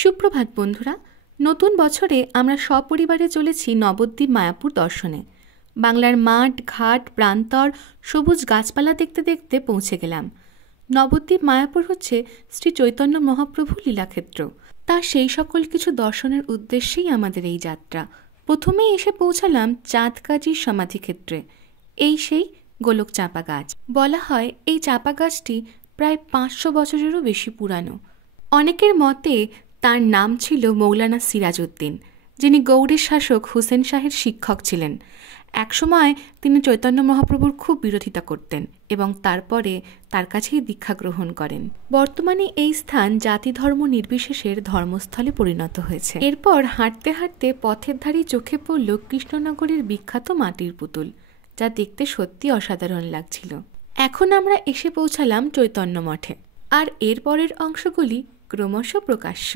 সুপ্রভাত বন্ধুরা। নতুন বছরে আমরা সপরিবারে চলেছি নবদ্বীপ মায়াপুর দর্শনে। বাংলার মাঠ ঘাট প্রান্তর সবুজ গাছপালা দেখতে দেখতে পৌঁছে গেলাম। নবদ্বীপ মায়াপুর হচ্ছে শ্রী চৈতন্য মহাপ্রভু লীলাক্ষেত্র। তার সেই সকল কিছু দর্শনের উদ্দেশ্যেই আমাদের এই যাত্রা। প্রথমেই এসে পৌঁছালাম চাঁদকাজির সমাধিক্ষেত্রে। এই সেই গোলক চাঁপা গাছ। বলা হয় এই চাঁপা গাছটি প্রায় 500 বছরেরও বেশি পুরানো। অনেকের মতে তার নাম ছিল মৌলানা সিরাজউদ্দিন, যিনি গৌড়ের শাসক হুসেন শাহের শিক্ষক ছিলেন। একসময় তিনি চৈতন্য মহাপ্রভুর খুব বিরোধিতা করতেন এবং তারপরে তার কাছেই দীক্ষা গ্রহণ করেন। বর্তমানে এই স্থান জাতি ধর্ম নির্বিশেষের ধর্মস্থলে পরিণত হয়েছে। এরপর হাঁটতে হাঁটতে পথের ধারেই চোখে পড়ল কৃষ্ণনগরের বিখ্যাত মাটির পুতুল, যা দেখতে সত্যি অসাধারণ লাগছিল। এখন আমরা এসে পৌঁছালাম চৈতন্য মঠে, আর এর পরের অংশগুলি ক্রমশ প্রকাশ্য।